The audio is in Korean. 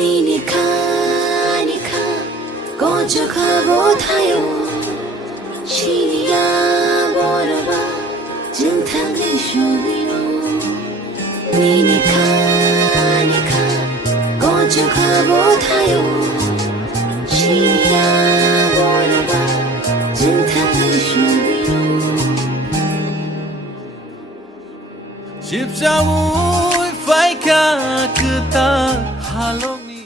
니니카 고쳐가고 타요 시리야 보러봐 증탕을 쇼리로 니니카 고쳐가고 타요 시리야 보러봐 증탕을 쇼리로 집사무 파이카 그다 할롱니